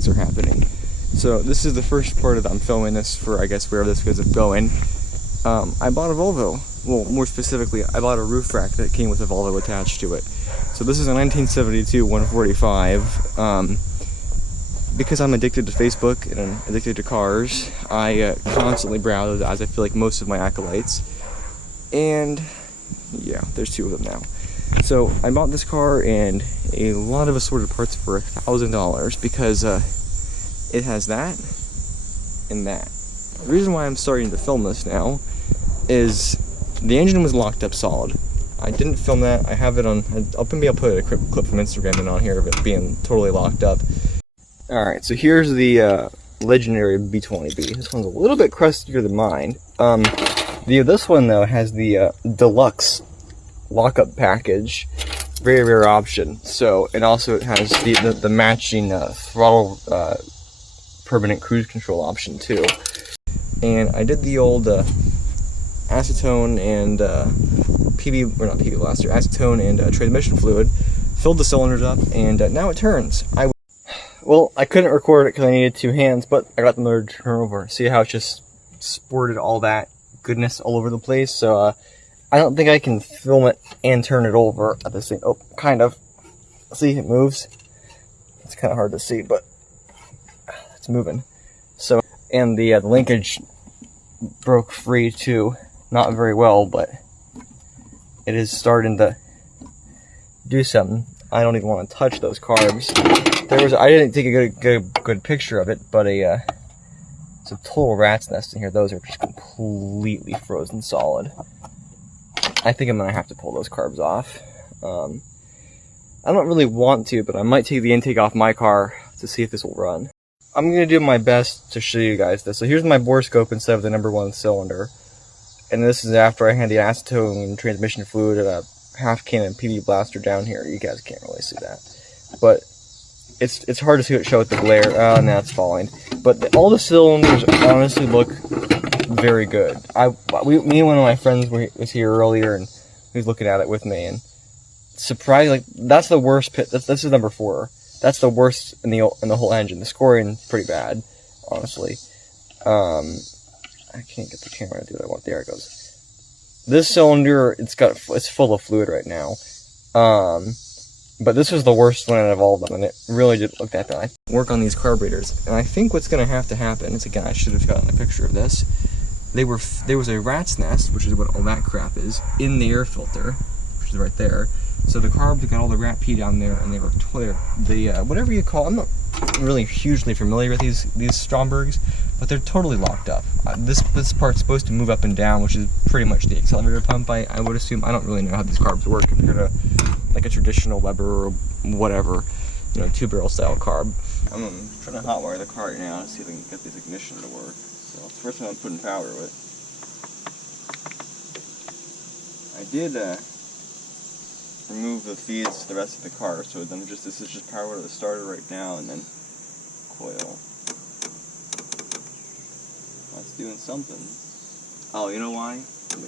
things are happening. So this is the first part that I'm filming this for, I guess, wherever this ends up going. I bought a Volvo. Well, more specifically, I bought a roof rack that came with a Volvo attached to it. So this is a 1972 145. Because I'm addicted to Facebook and I'm addicted to cars, I constantly browse, as I feel like most of my acolytes. And yeah, there's two of them now. So I bought this car and a lot of assorted parts for $1,000 because it has that and that. The reason why I'm starting to film this now is the engine was locked up solid. I didn't film that. I have it on, maybe I'll put a clip from Instagram and on here of it being totally locked up. Alright, so here's the legendary B20B. This one's a little bit crustier than mine. This one though has the deluxe lockup package, very rare option. So, and also it has the matching throttle permanent cruise control option too. And I did the old acetone and acetone and transmission fluid, filled the cylinders up, and now it turns. Well, I couldn't record it because I needed two hands, but I got the motor to turn over. See how it just sported all that goodness all over the place? So, I don't think I can film it and turn it over at the same. Oh, kind of. See, it moves. It's kind of hard to see, but it's moving. So, and the linkage broke free too. Not very well, but it is starting to do something. I don't even want to touch those carbs. I didn't take a good picture of it, but it's a total rat's nest in here. Those are just completely frozen solid. I think I'm gonna have to pull those carbs off. I don't really want to, but I might take the intake off my car to see if this will run. I'm gonna do my best to show you guys this. So here's my bore scope instead of the #1 cylinder. And this is after I had the acetone and transmission fluid and a half cannon PB blaster down here. You guys can't really see that, but it's hard to see it show with the glare. Oh, now it's falling. But all the cylinders honestly look very good. Me and one of my friends was here earlier, and he was looking at it with me, and surprisingly, that's the worst pit. This is #4. That's the worst in the whole engine. The scoring's pretty bad, honestly. I can't get the camera to do what I want. There it goes. This cylinder, it's full of fluid right now. But this was the worst one out of all of them, and it really didn't look that bad. Work on these carburetors, and I think what's going to have to happen is, again, I should have gotten a picture of this. There was a rat's nest, which is what all that crap is, in the air filter, which is right there. So the carbs got all the rat pee down there, and they were whatever you call. I'm not really hugely familiar with these Strombergs, but they're totally locked up. This part's supposed to move up and down, which is pretty much the accelerator pump, I would assume. I don't really know how these carbs work compared to like a traditional Weber or whatever, you know, 2-barrel style carb. I'm trying to hotwire the car right now to see if I can get this ignition to work. So it's the first time I'm putting power to it. I did remove the feeds to the rest of the car, so then this is just power to the starter right now, and then coil. That's doing something. Oh, you know why? It's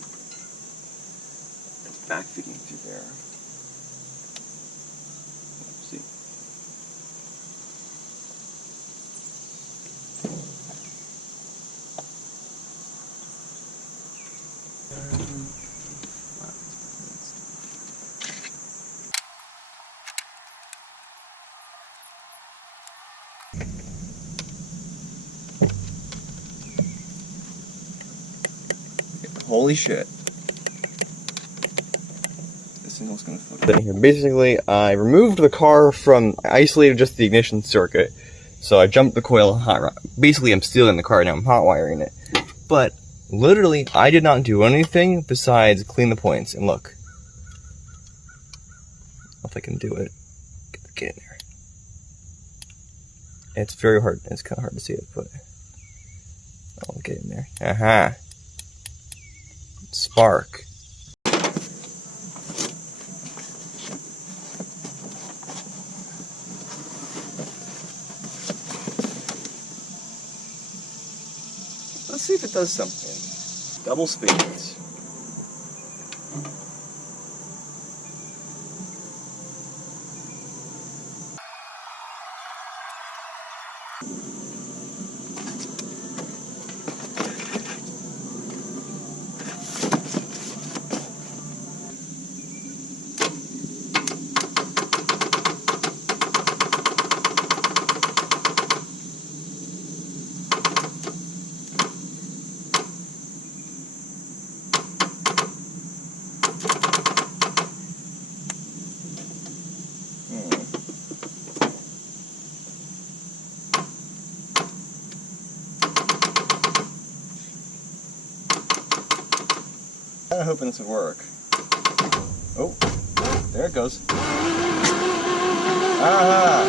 backfeeding through there. Let's see. Holy shit. This thing's gonna fuck here. Basically, I removed the car I isolated just the ignition circuit. So I jumped the coil basically I'm still in the car now, I'm hot wiring it. But literally I did not do anything besides clean the points, and look. If I can do it. Get in there. It's very hard, it's kinda hard to see it, but I'll get in there. Aha. Spark. Let's see if it does something. Double speeds. Kinda hoping this would work. Oh, there it goes. Ah!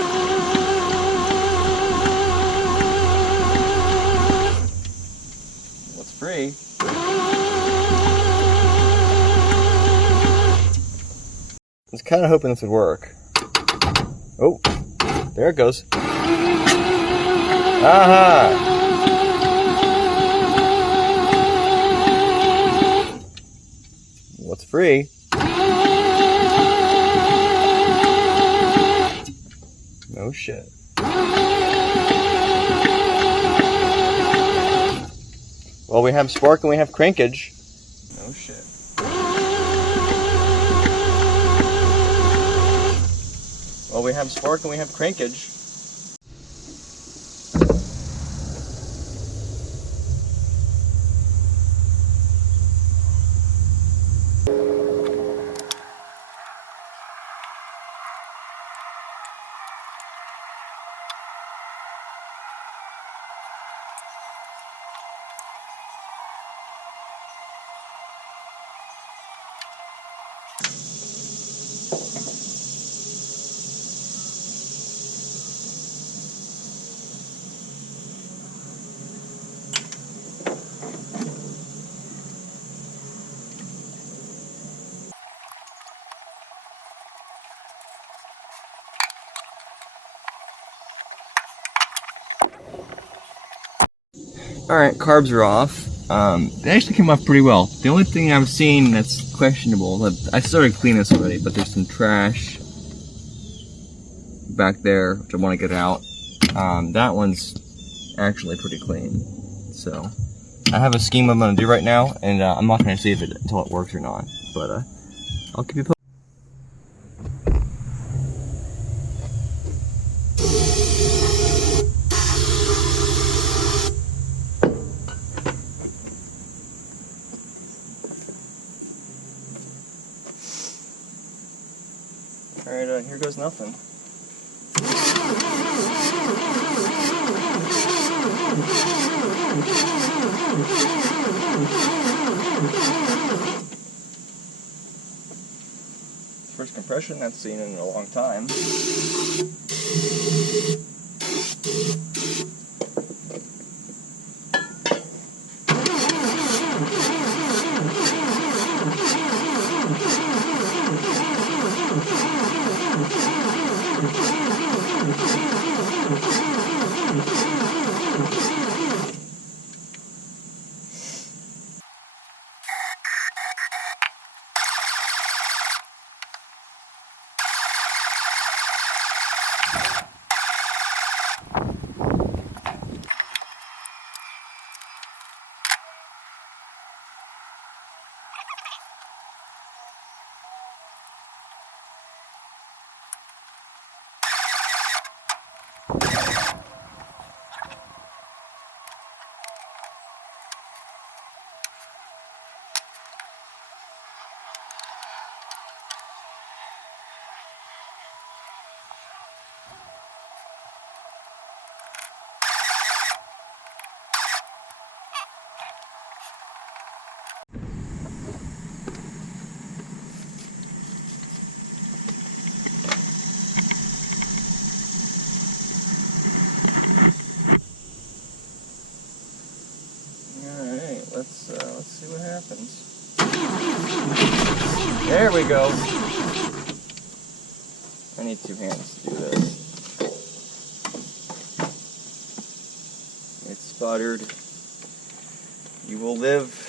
Well, it's free. I was kinda hoping this would work. Oh, there it goes. Aha! Well, it's free. No shit. Well, we have spark and we have crankage. No shit. Well, we have spark and we have crankage. Alright, carbs are off. They actually came off pretty well. The only thing I've seen that's questionable, I started cleaning this already, but there's some trash back there, which I want to get out. That one's actually pretty clean. So, I have a scheme I'm going to do right now, and I'm not going to see if it until it works or not. But, I'll keep you posted. Alright, here goes nothing. First compression that's seen in a long time. Let's see what happens. There we go. I need two hands to do this. It's sputtered. You will live.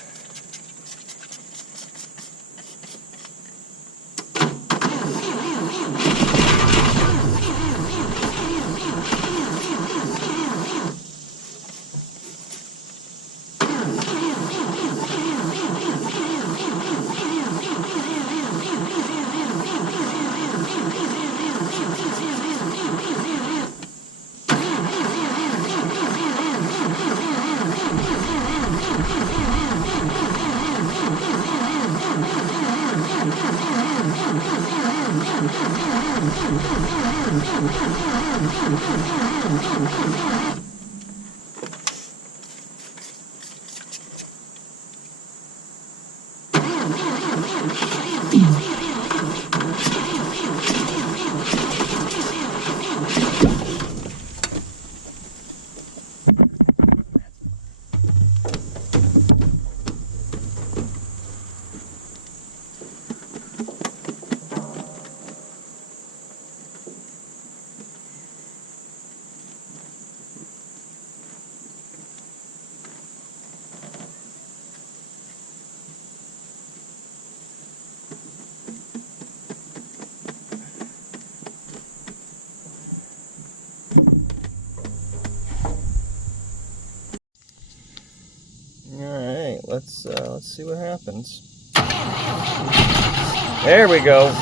let's see what happens. There we go.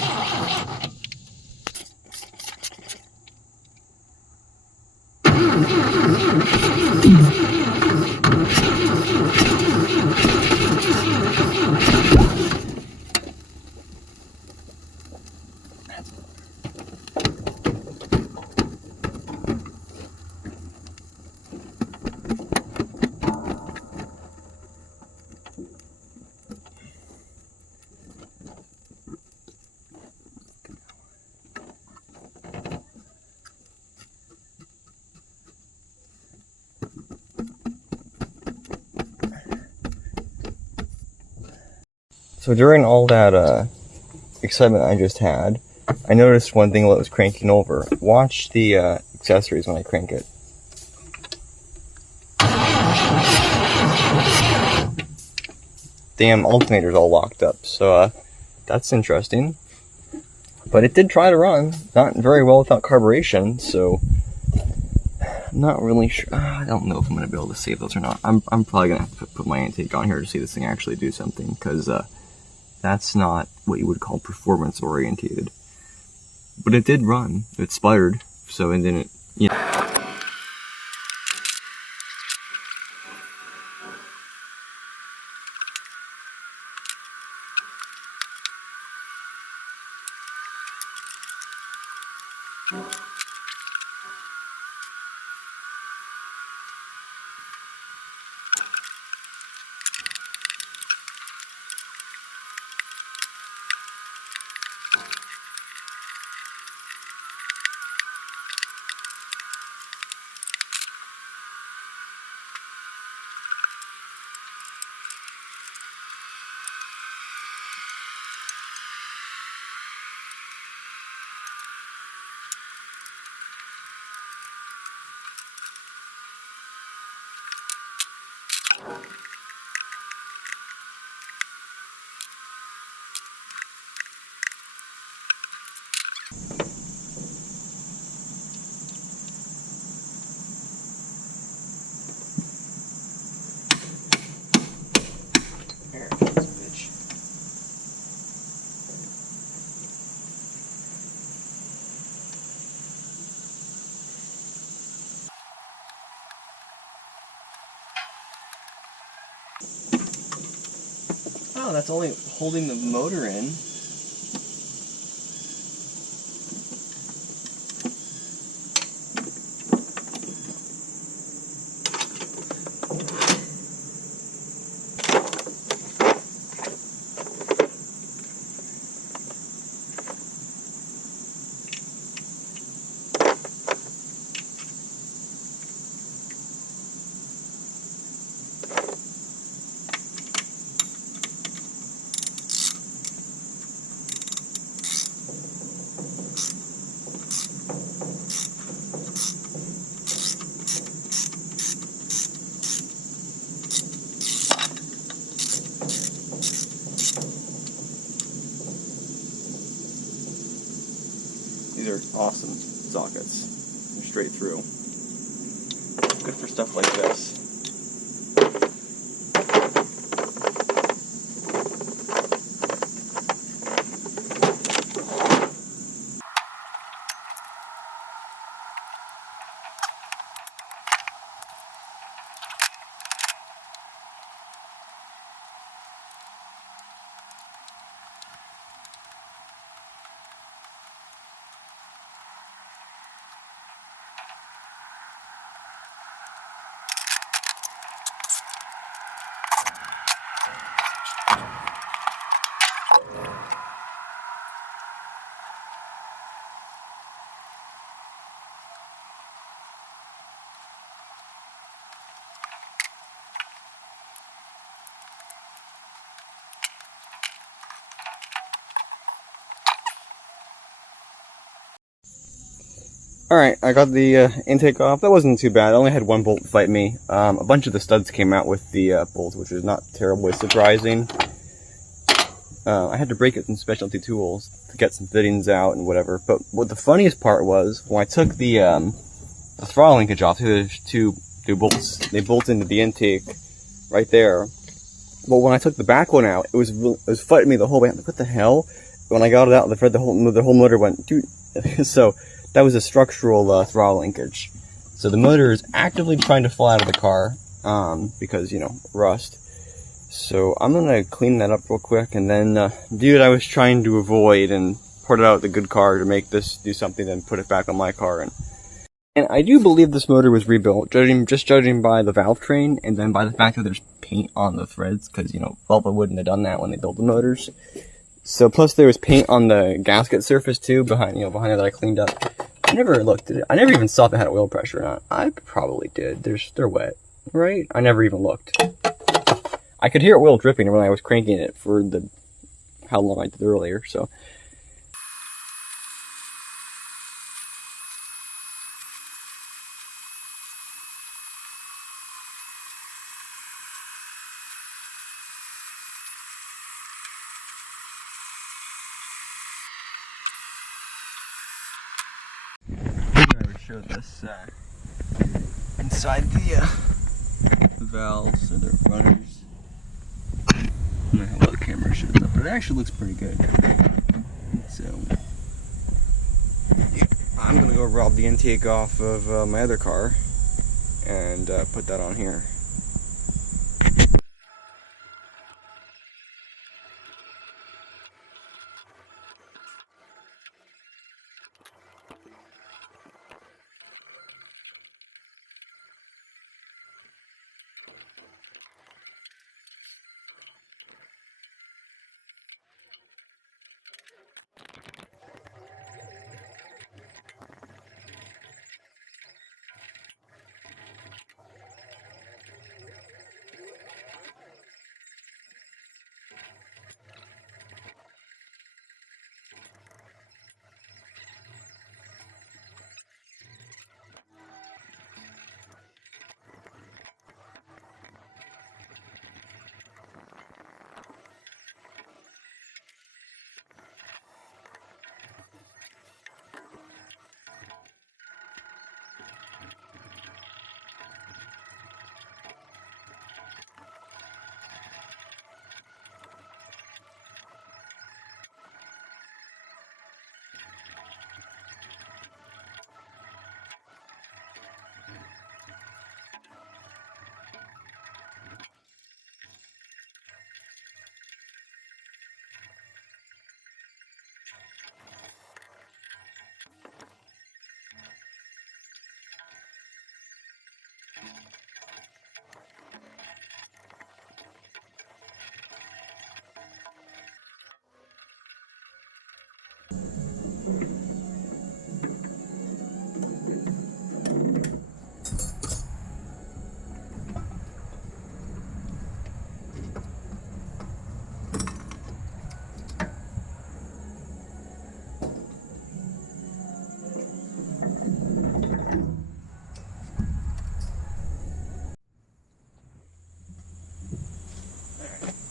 So during all that excitement I just had, I noticed one thing while it was cranking over. Watch the accessories when I crank it. Damn alternator's all locked up, so that's interesting. But it did try to run, not very well without carburation, so I'm not really sure. I don't know if I'm going to be able to save those or not. I'm probably going to have to put my intake on here to see this thing actually do something, because that's not what you would call performance orientated. But it did run. It sputtered, so and then it, you know. Oh, that's only holding the motor in. These are awesome sockets. They're straight through. Good for stuff like this. Alright, I got the intake off. That wasn't too bad. I only had one bolt fight me. A bunch of the studs came out with the bolts, which is not terribly surprising. I had to break it with some specialty tools to get some fittings out and whatever. But what the funniest part was, when I took the throttle linkage off, the two bolts, they bolt into the intake right there. But when I took the back one out, it was fighting me the whole way. I'm like, what the hell? When I got it out, the whole motor went, dude. So that was a structural throttle linkage. So the motor is actively trying to fall out of the car because, you know, rust. So I'm gonna clean that up real quick, and then dude I was trying to avoid and port it out the good car to make this do something, then put it back on my car. And I do believe this motor was rebuilt, judging by the valve train, and then by the fact that there's paint on the threads, because, you know, Volvo wouldn't have done that when they built the motors. So plus there was paint on the gasket surface too, behind it that I cleaned up. I never looked at it. I never even saw if it had oil pressure or not. I probably did. They're wet, right? I never even looked. I could hear oil dripping when I was cranking it for how long I did earlier, so. I would show this inside the valves or the runners. I don't know how well the camera shows up, but it actually looks pretty good. So, yeah, I'm gonna go rob the intake off of my other car and put that on here.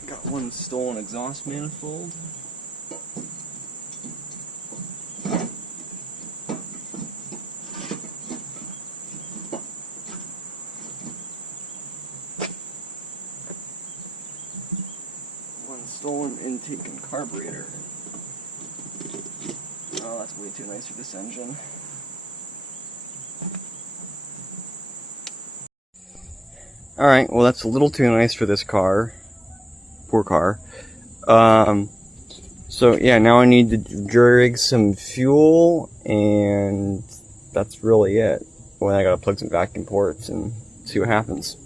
Got one stolen exhaust manifold. One stolen intake and carburetor. Oh, that's way too nice for this engine. Alright, well that's a little too nice for this car. Poor car. So yeah, now I need to rig some fuel, and that's really it. Well, I gotta plug some vacuum ports and see what happens.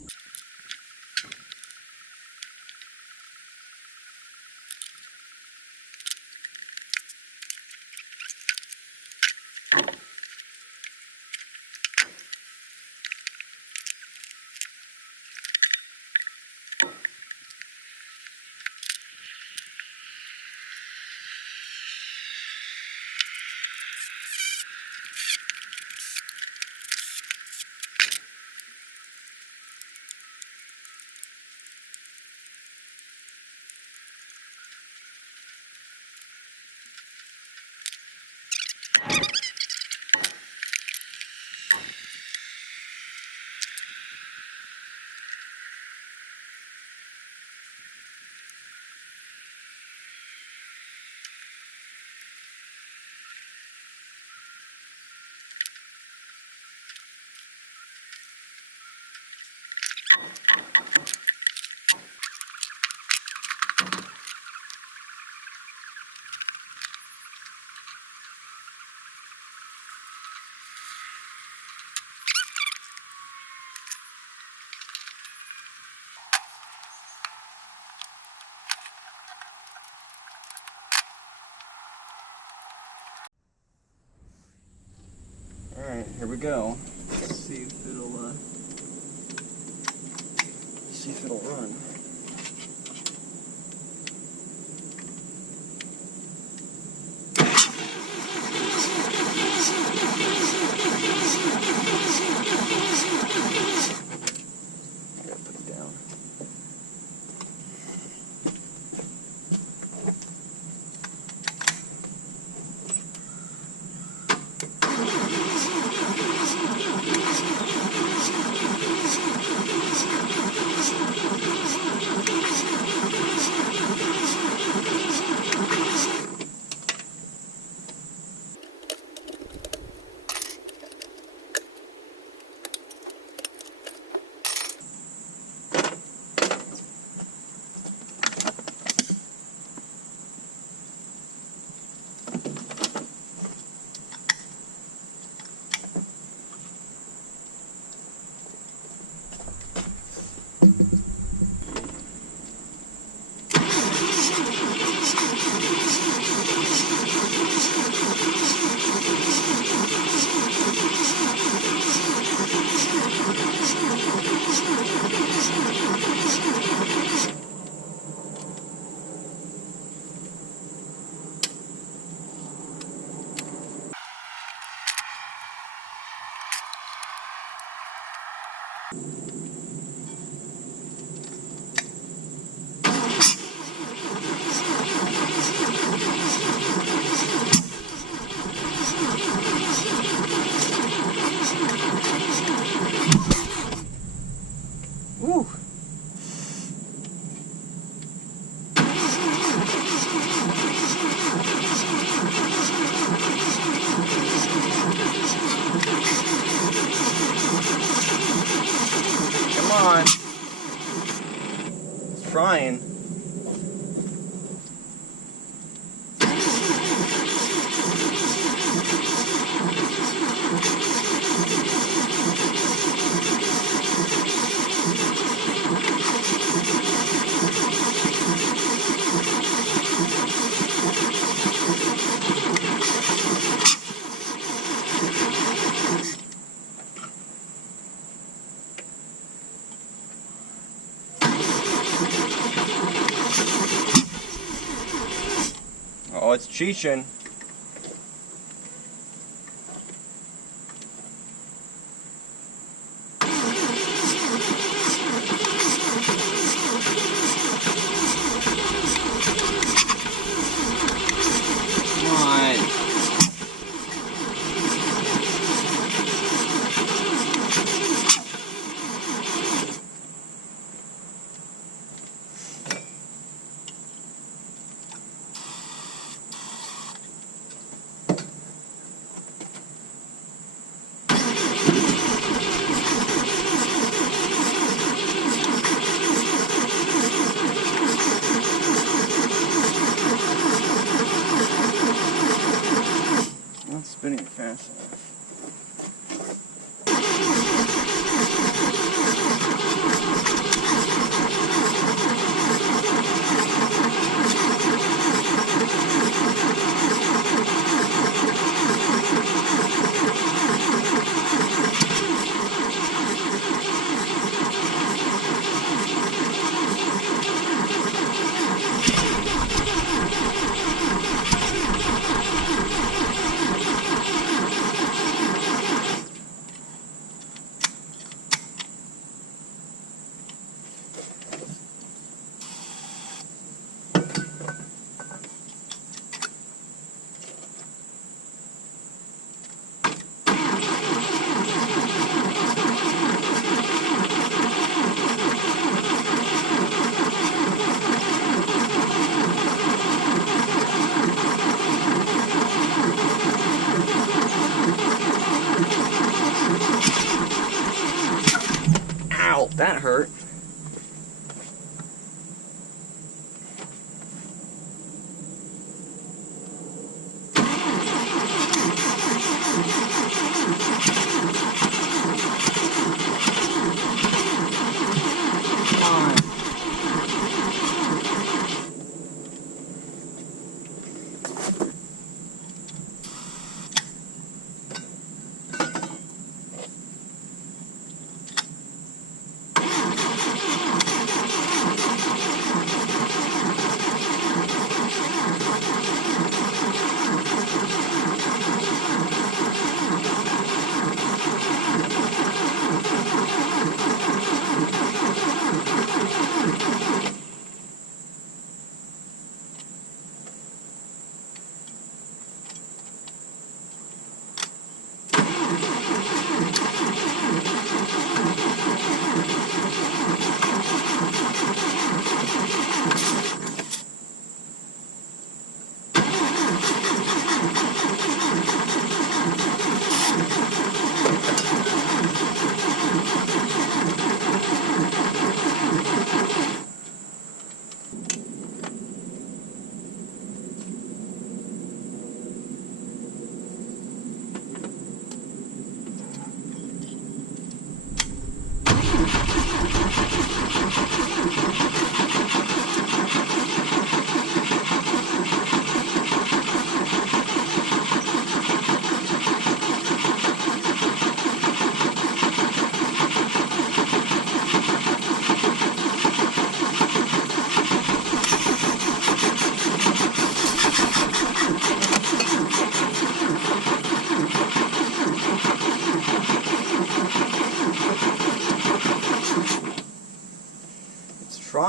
go. Let's see if it'll run. I gotta put it down. Woo! Come on. It's trying. Oh, it's cheeching. Come on. Not spinning fast enough.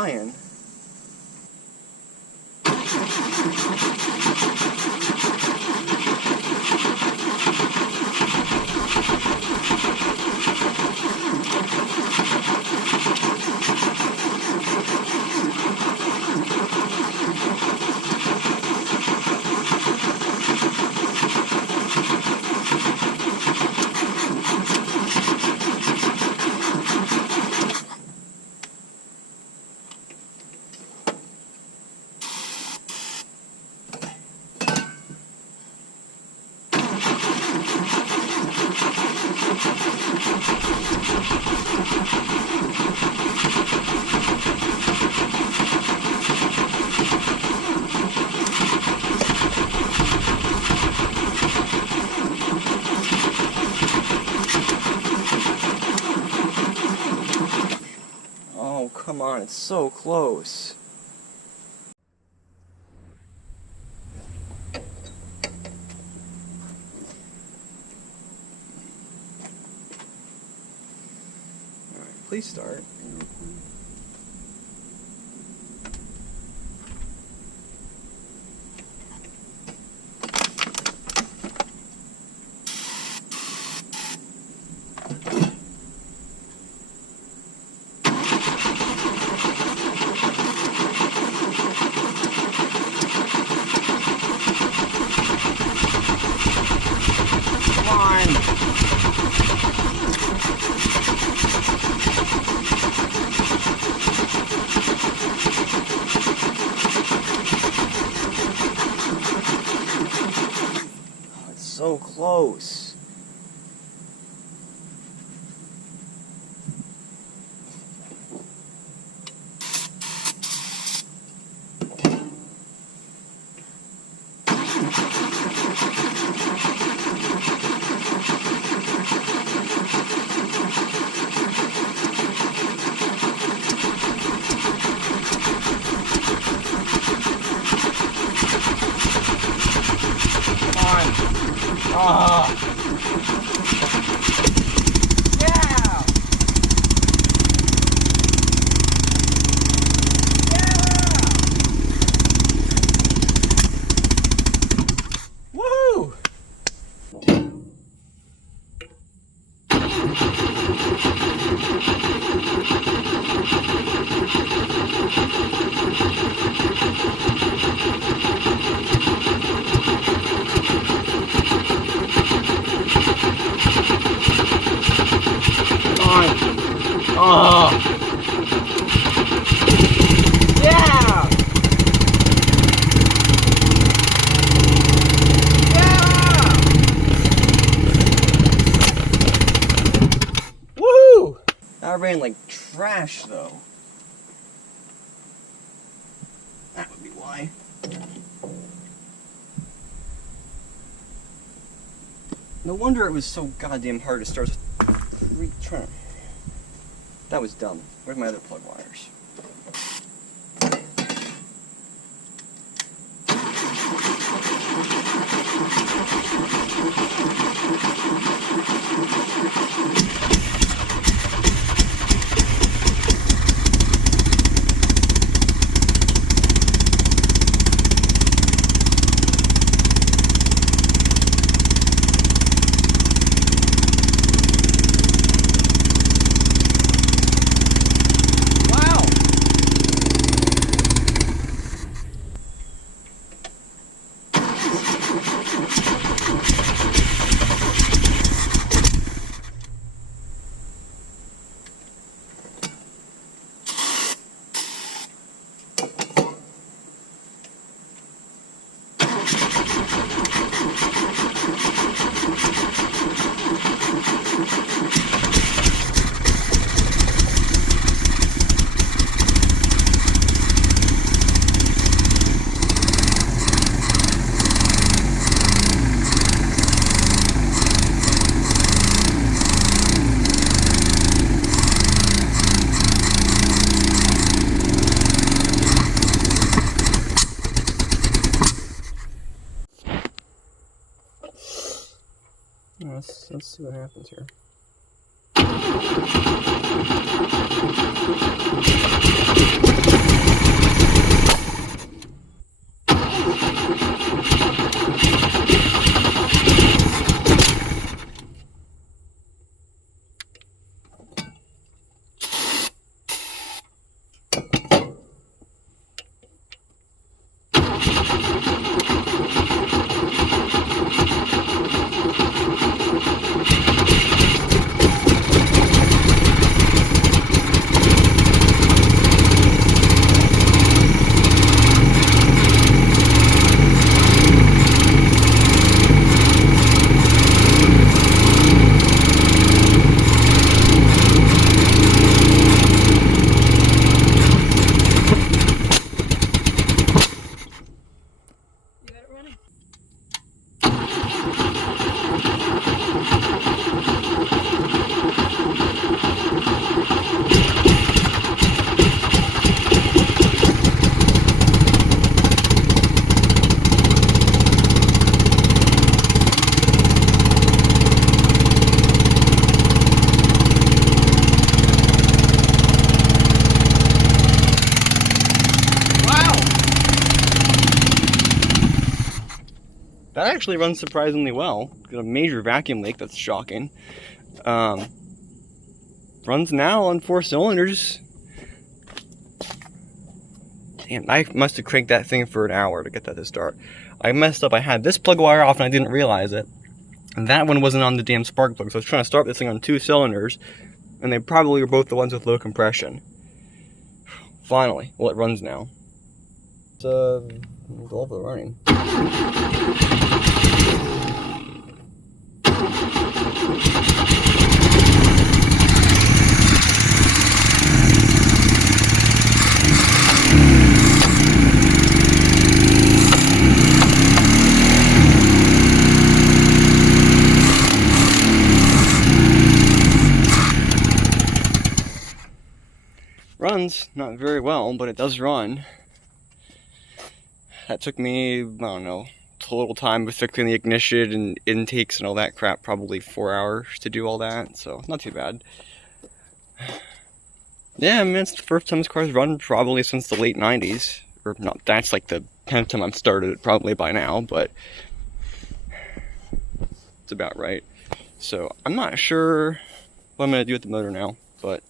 flying. Oh, come on, it's so close. Alright, please start. So close. Ah! Yeah! Yeah! Woohoo! Oh! Yeah! Yeah! Woohoo! That ran like trash, though. That would be why. No wonder it was so goddamn hard to start. That was dumb. Where's my other plug wires? Let's see what happens here. that actually runs surprisingly well. Got a major vacuum leak, that's shocking. Runs now on 4 cylinders. Damn, I must have cranked that thing for an hour to get that to start. I messed up, I had this plug wire off and I didn't realize it. And that one wasn't on the damn spark plug, so I was trying to start this thing on 2 cylinders, and they probably were both the ones with low compression. Finally, well, it runs now. It's Volvo running. Runs not very well, but it does run. That took me, I don't know, total time with fixing the ignition and intakes and all that crap, probably 4 hours to do all that, so not too bad. Yeah, I mean, it's the first time this car's run probably since the late 90s. Or not, that's like the 10th time I've started it probably by now, but it's about right. So I'm not sure what I'm going to do with the motor now, but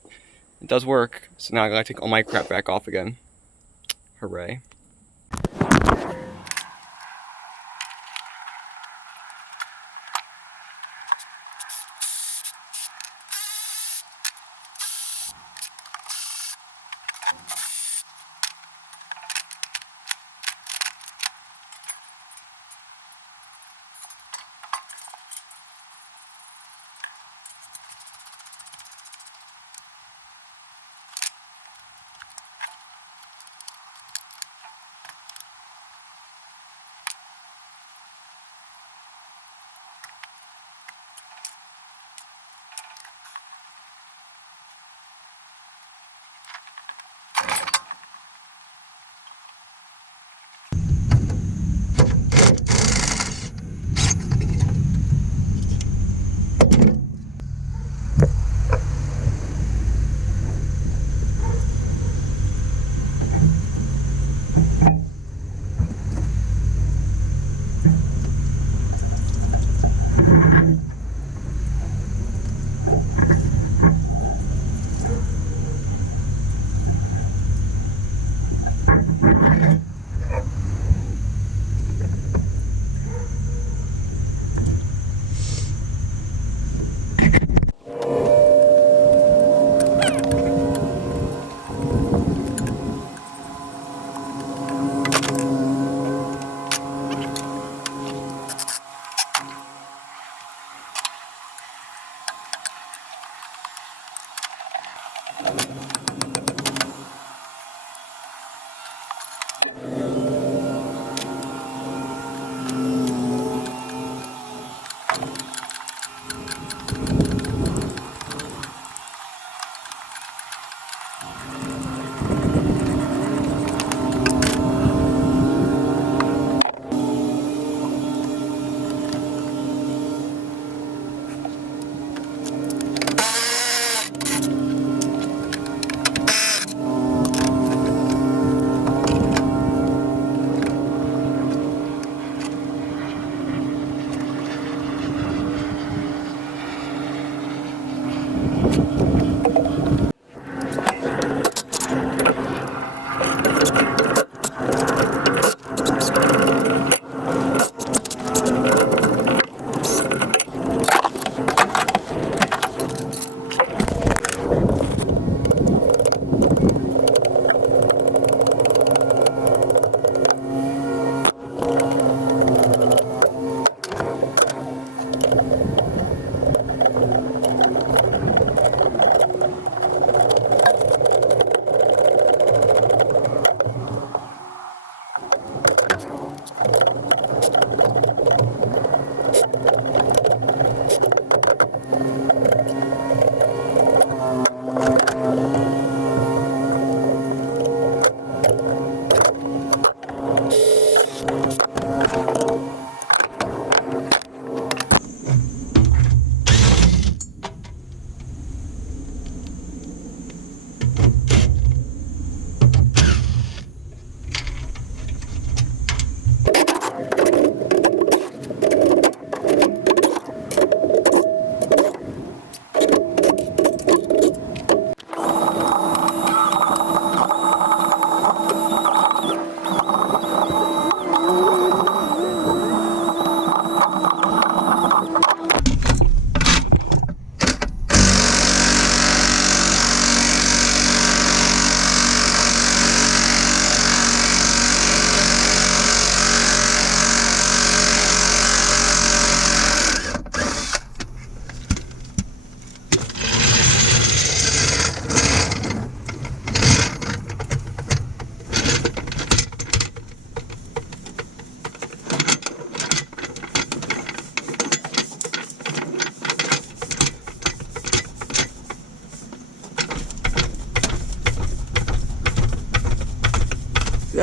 it does work. So now I gotta take all my crap back off again. Hooray.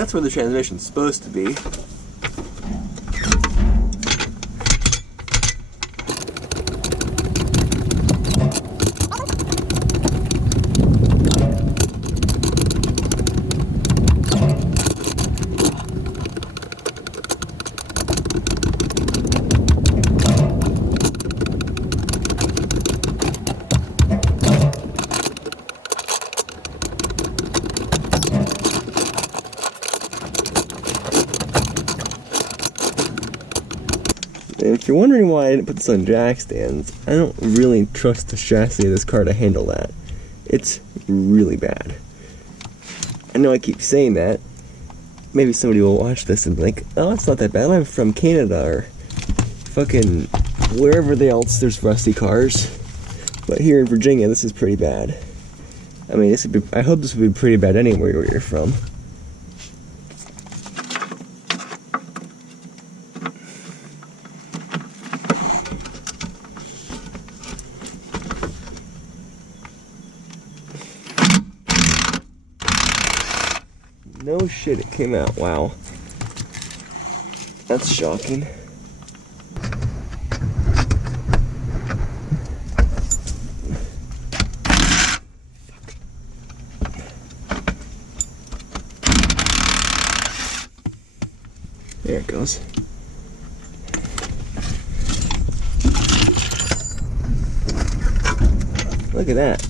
that's where the transmission's supposed to be. And if you're wondering why I didn't put this on jack stands, I don't really trust the chassis of this car to handle that. It's really bad. I know I keep saying that. Maybe somebody will watch this and be like, oh, it's not that bad. I'm from Canada or fucking wherever else there's rusty cars. But here in Virginia, this is pretty bad. I mean, I hope this would be pretty bad anywhere where you're from. No shit, it came out. Wow. That's shocking. There it goes. Look at that.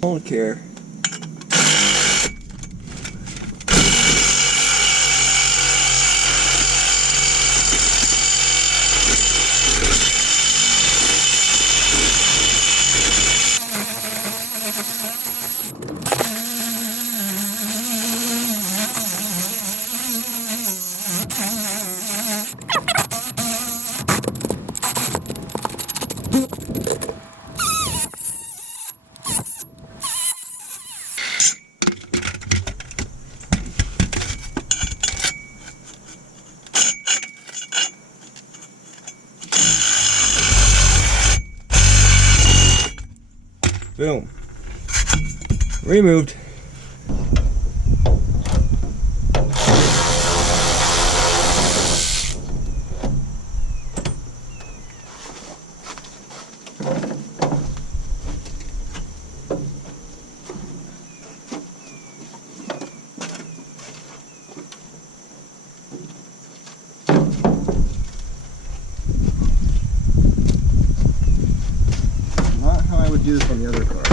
I don't care. Boom. Removed. Not how I would do this on the other car.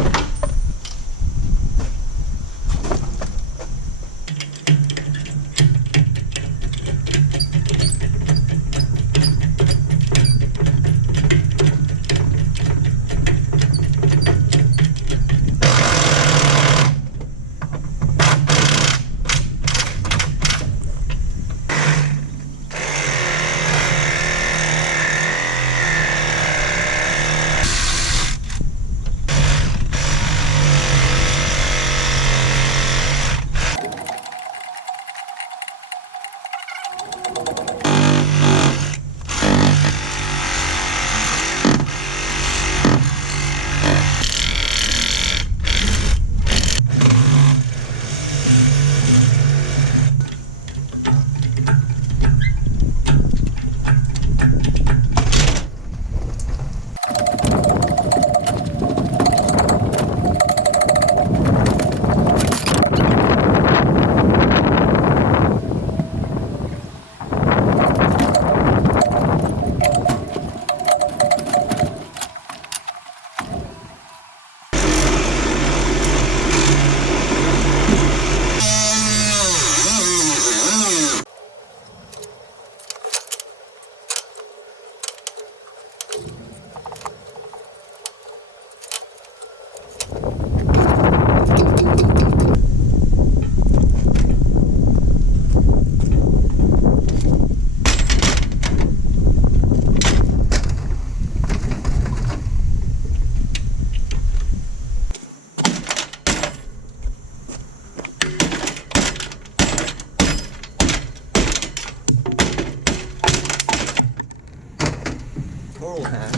Total hack.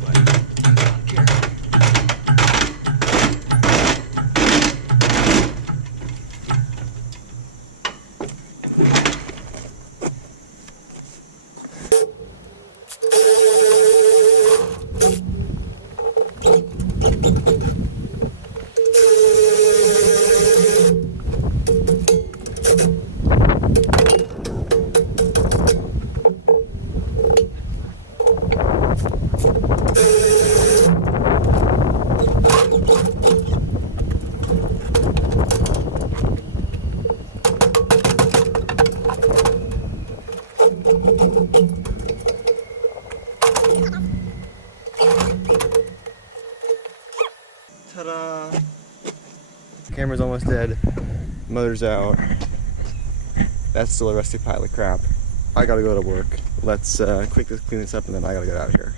But I don't care. Ta-da! Camera's almost dead. Motor's out. That's still a rusty pile of crap. I gotta go to work. Let's quickly clean this up and then I gotta get out of here.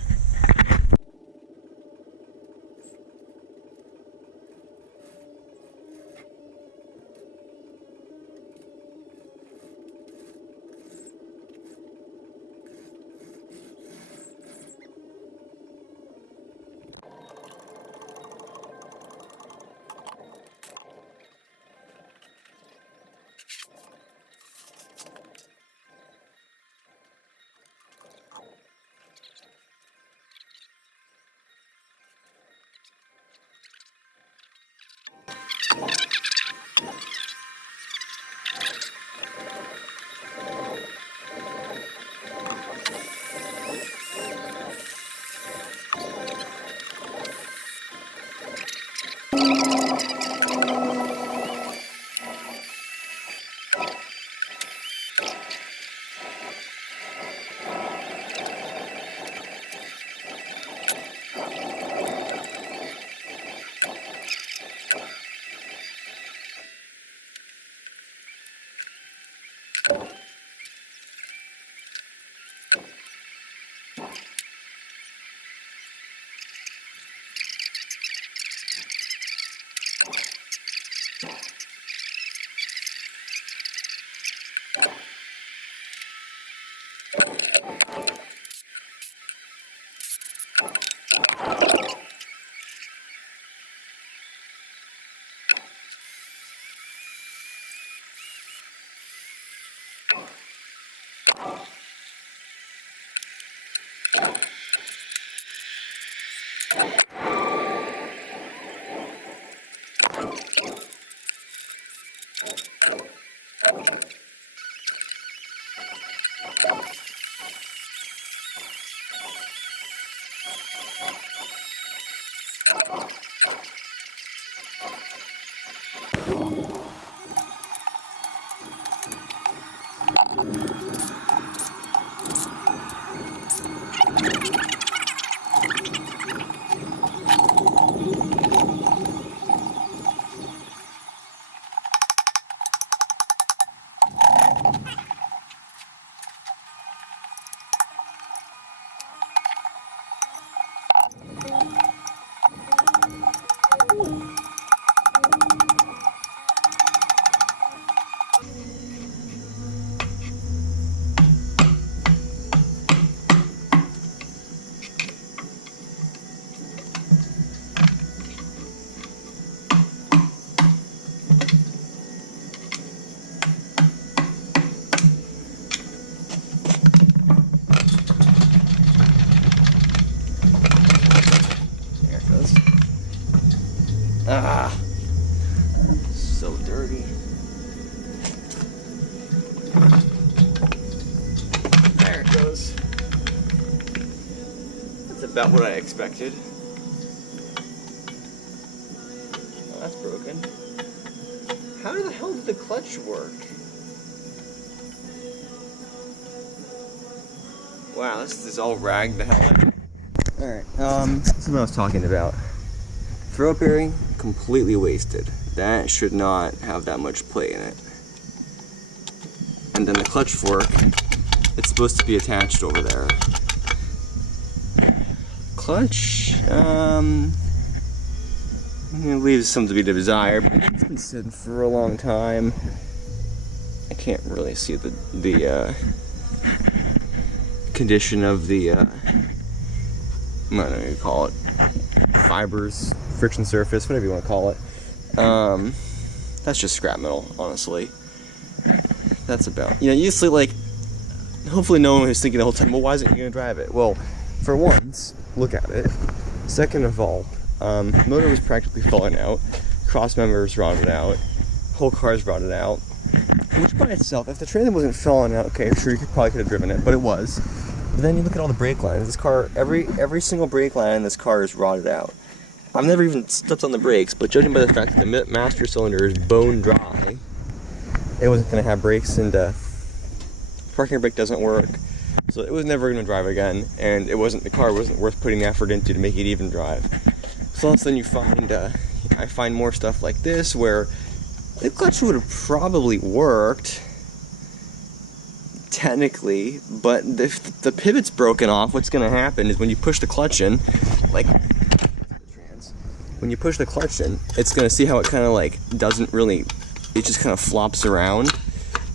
Ah, so dirty. There it goes. That's about what I expected. Oh, that's broken. How the hell did the clutch work? Wow, this is all ragged the hell out. Alright, this is what I was talking about. Throw bearing, completely wasted. That should not have that much play in it. And then the clutch fork, it's supposed to be attached over there. Clutch, it leaves some to be desired, but it's been sitting for a long time. I can't really see the condition of the, I don't know what you call it, fibers, friction surface, whatever you want to call it. That's just scrap metal, honestly. That's about, usually, like, hopefully no one is thinking the whole time, well, why isn't he going to drive it? Well, for once, look at it. Second of all, motor was practically falling out, cross members rotted out, whole car's rotted out, which by itself, if the trailer wasn't falling out, okay, sure, you probably could have driven it, but it was. But then you look at all the brake lines. This car, every single brake line in this car is rotted out. I've never even stepped on the brakes, but judging by the fact that the master cylinder is bone dry, it wasn't going to have brakes, and parking brake doesn't work, so it was never going to drive again. And the car wasn't worth putting the effort into to make it even drive. So then you find, I find more stuff like this where the clutch would have probably worked technically, but if the pivot's broken off, what's going to happen is when you push the clutch in, like, when you push the clutch in, it's going to see how it kind of like doesn't really, it just kind of flops around.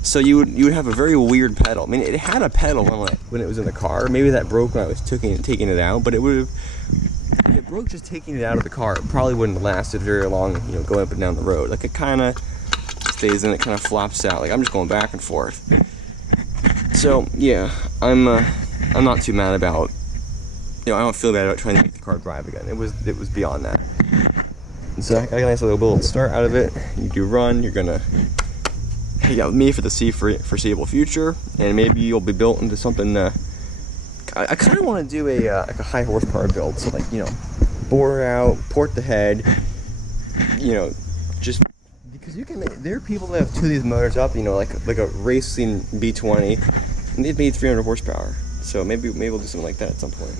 So you would have a very weird pedal. I mean, it had a pedal when it was in the car. Maybe that broke when I was taking it out, but it would have, if it broke just taking it out of the car, it probably wouldn't have lasted very long, going up and down the road. Like, it kind of stays in, it kind of flops out. Like, I'm just going back and forth. So yeah, I'm not too mad about, I don't feel bad about trying to make the car drive again. It was beyond that. And so I got a nice little start out of it. You do run, you're gonna hang out with me for the foreseeable future, and maybe you'll be built into something. I kind of want to do like a high horsepower build, so like, bore out, port the head, just because there are people that have two of these motors up, like a racing B20, and they've made 300 horsepower. So maybe we'll do something like that at some point.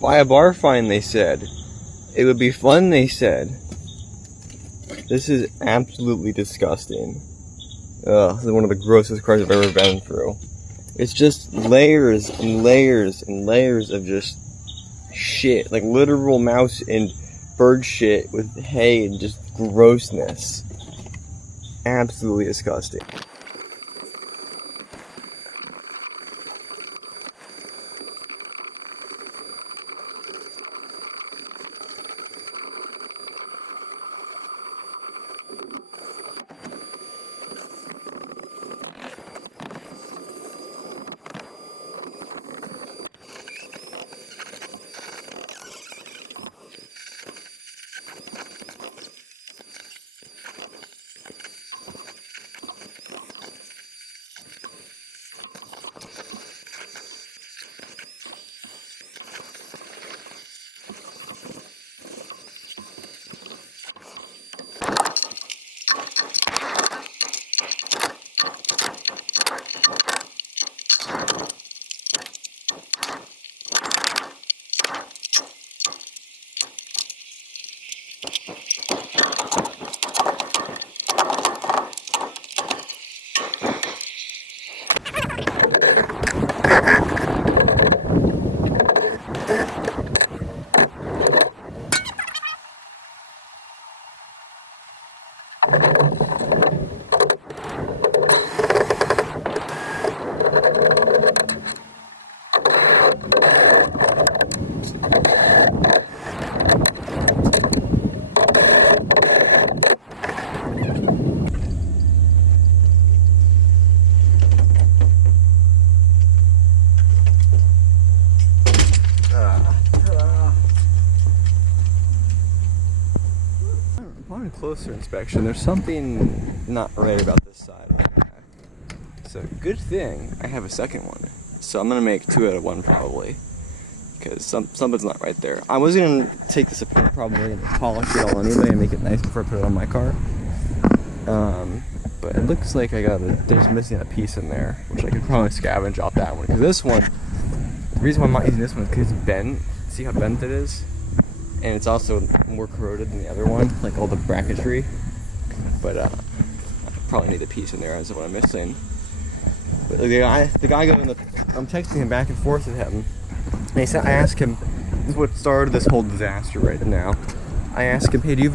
Buy a bar fine, they said. It would be fun, they said. This is absolutely disgusting. Ugh, this is one of the grossest cars I've ever been through. It's just layers and layers and layers of just shit. Like literal mouse and bird shit with hay and just grossness. Absolutely disgusting. Upon closer inspection, there's something not right about this side of the back. So good thing I have a second one. So I'm gonna make 2 out of 1 probably, because something's not right there. I was gonna take this apart probably and polish it all anyway and make it nice before I put it on my car. But it looks like there's missing a piece in there, which I could probably scavenge off that one. Because this one, the reason why I'm not using this one is because it's bent. See how bent it is? And it's also more corroded than the other one, like all the bracketry. But I probably need a piece in there as what I'm missing. But the guy going I'm texting him back and forth with him. And I asked him, this is what started this whole disaster right now. I asked him, hey, do you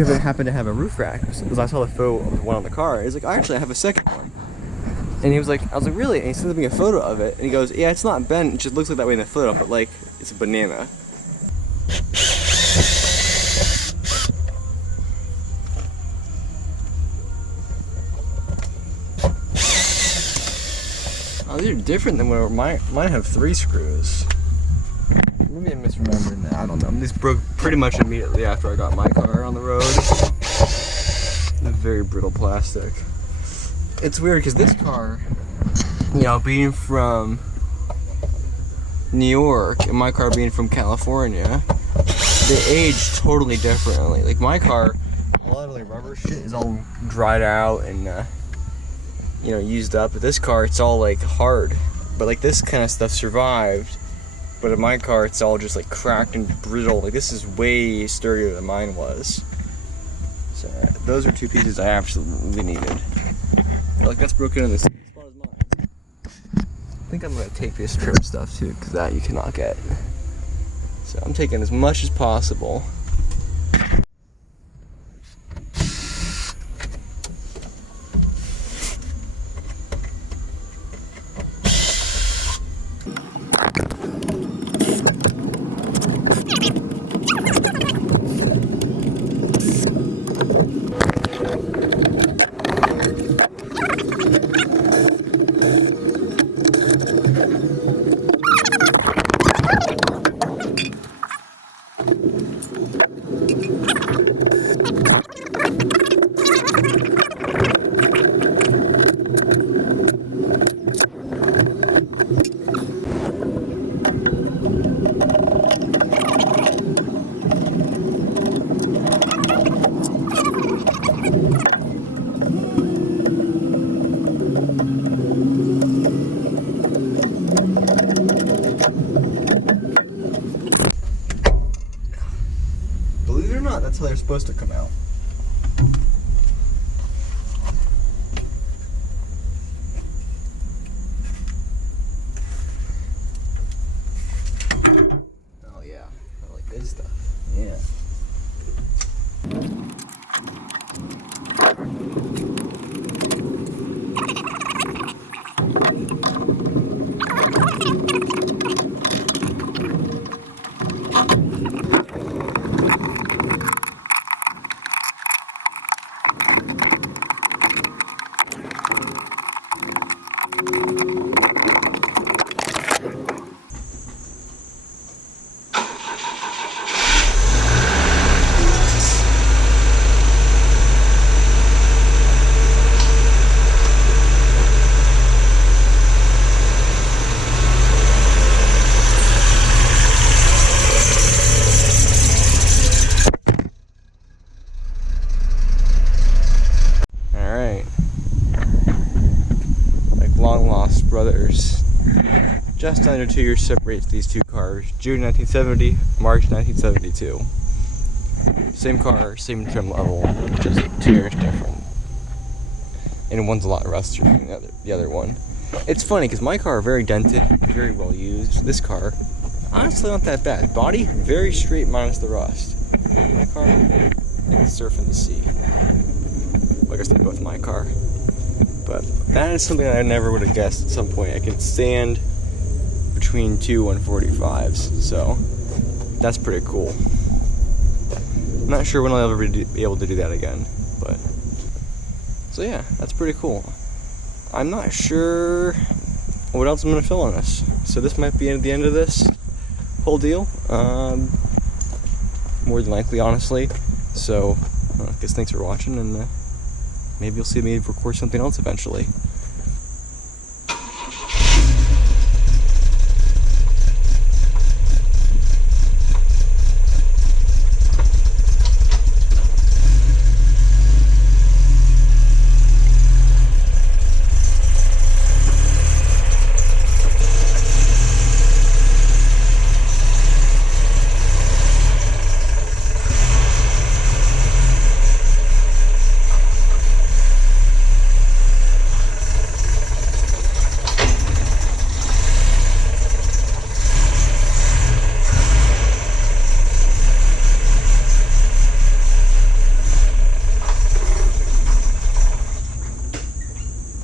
ever happen to have a roof rack? Because I saw the photo of the one on the car. He's like, actually, I have a second one. And he was like, I was like, really? And he sent me a photo of it. And he goes, yeah, it's not bent. It just looks like that way in the photo, but like, it's a banana. Oh, these are different than where mine have 3 screws. Maybe I'm misremembering that. I don't know. These broke pretty much immediately after I got my car on the road. They're very brittle plastic. It's weird because this car, you know, being from New York and my car being from California, they age totally differently. Like my car, a lot of the rubber shit is all dried out and you know, used up. But this car, it's all like hard. But like this kind of stuff survived. But in my car, it's all just like cracked and brittle. Like this is way sturdier than mine was. So those are 2 pieces I absolutely needed. Like that's broken in the same spot as mine. I think I'm gonna take this trim stuff too, because that you cannot get. So I'm taking as much as possible. That's how they're supposed to come out. just under 2 years separates these two cars. June 1970, March 1972. Same car, same trim level, just 2 years different. And one's a lot rustier than the other one. It's funny because my car very dented, very well used. This car, honestly, not that bad. Body very straight minus the rust. My car, like surfing the sea. Like I said, both my car. But that is something I never would have guessed at some point. I can stand between two 145s, so that's pretty cool. I'm not sure when I'll ever be able to do that again, but so yeah, that's pretty cool. I'm not sure what else I'm gonna fill on this, so this might be the end of this whole deal. More than likely, honestly. So I guess thanks for watching, and maybe you'll see me record something else eventually.